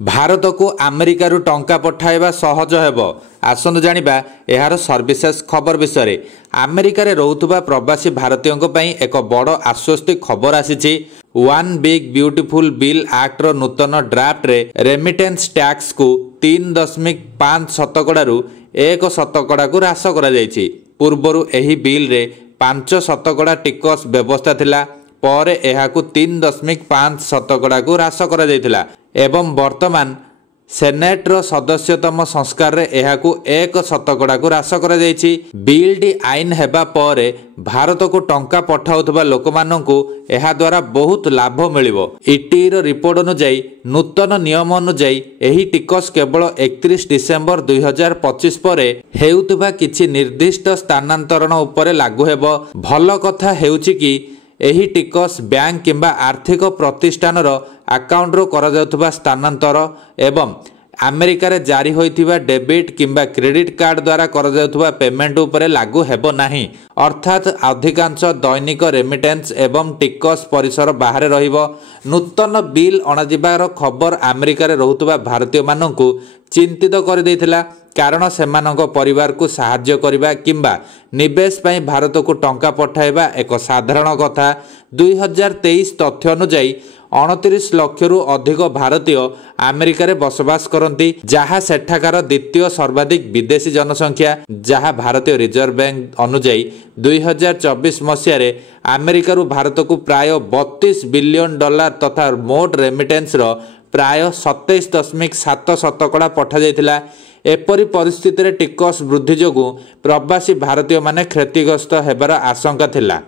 भारत को अमेरिका टंका पठाइबा सहज हेब। आसंतु जानिबा एहार सर्विसेस खबर विषय। अमेरिका रे रहुतबा प्रवासी भारतीयों पई एक बड़ आश्वस्ति खबर आसीछि। One big beautiful bill act रो नूतन ड्राफ्ट रे रेमिटेंस टैक्स को 3.5 शतकड़ारू 1 शतकड़ा को ह्रास करा जायछि। पूर्वरु एही बिल रे 5 शतकड़ा टिकस व्यवस्था थिला, पर एहाकु 3.5 शतकड़ा को ह्रास करा जायतिला एवं वर्तमान सेनेट रो सदस्यतम संस्कार रे एहाकु 1 शतकड़ा को ह्रास करा जायछि। बिलटी आईन हेबा परे भारत को टंका पठाउथबा लोकमानंकु एहा द्वारा बहुत लाभ मिलिबो। ईटी रो रिपोर्ट अनुसार नूतन नियम अनुसार एही टिकस केवल 31 डिसेंबर 2025 परे हेउथबा किछि निर्दिष्ट स्थानांतरण उपरे लागू हेबो। भल कथा हेउछि कि एही टिकस बैंक किंबा आर्थिक प्रतिष्ठान अकाउंट रो करा जाउथबा स्थानांतर एवं अमेरिका रे जारी होइथिबा डेबिट किंबा क्रेडिट कार्ड द्वारा करा जाउथबा पेमेंट उपरे लागू हेबो नाही। अर्थात अधिकांश दैनिक रेमिटेंस एवं टिकस परिसर बाहर रहिबो। नूतन बिल अणाजिबार खबर अमेरिका रे रहुतबा भारतीय माननकु चिंतित कर दैथिला, कारण सेमानक परिवार को सहाय्य करिबा किंबा निवेश पई भारत को टंका पठाइबा एक साधारण कथा। 2023 तथ्य अनुसार 29 लाख रु अधिक भारतीय अमेरिका रे बसवास करती, जहाँ सेठाकार द्वितीय सर्वाधिक विदेशी जनसंख्या। जहाँ भारतीय रिजर्व बैंक अनुसार 2024 मसीह रे अमेरिका रु भारत को प्राय 32 बिलियन डॉलर तथा मोट रेमिटेंस रो प्राय 27.7 शतकड़ा पठा जायतिला। एपरी परिस्थिति रे टिकस वृद्धि जोगु प्रवासी भारतीय माने क्षतिग्रस्त हेबार आशंका थिला।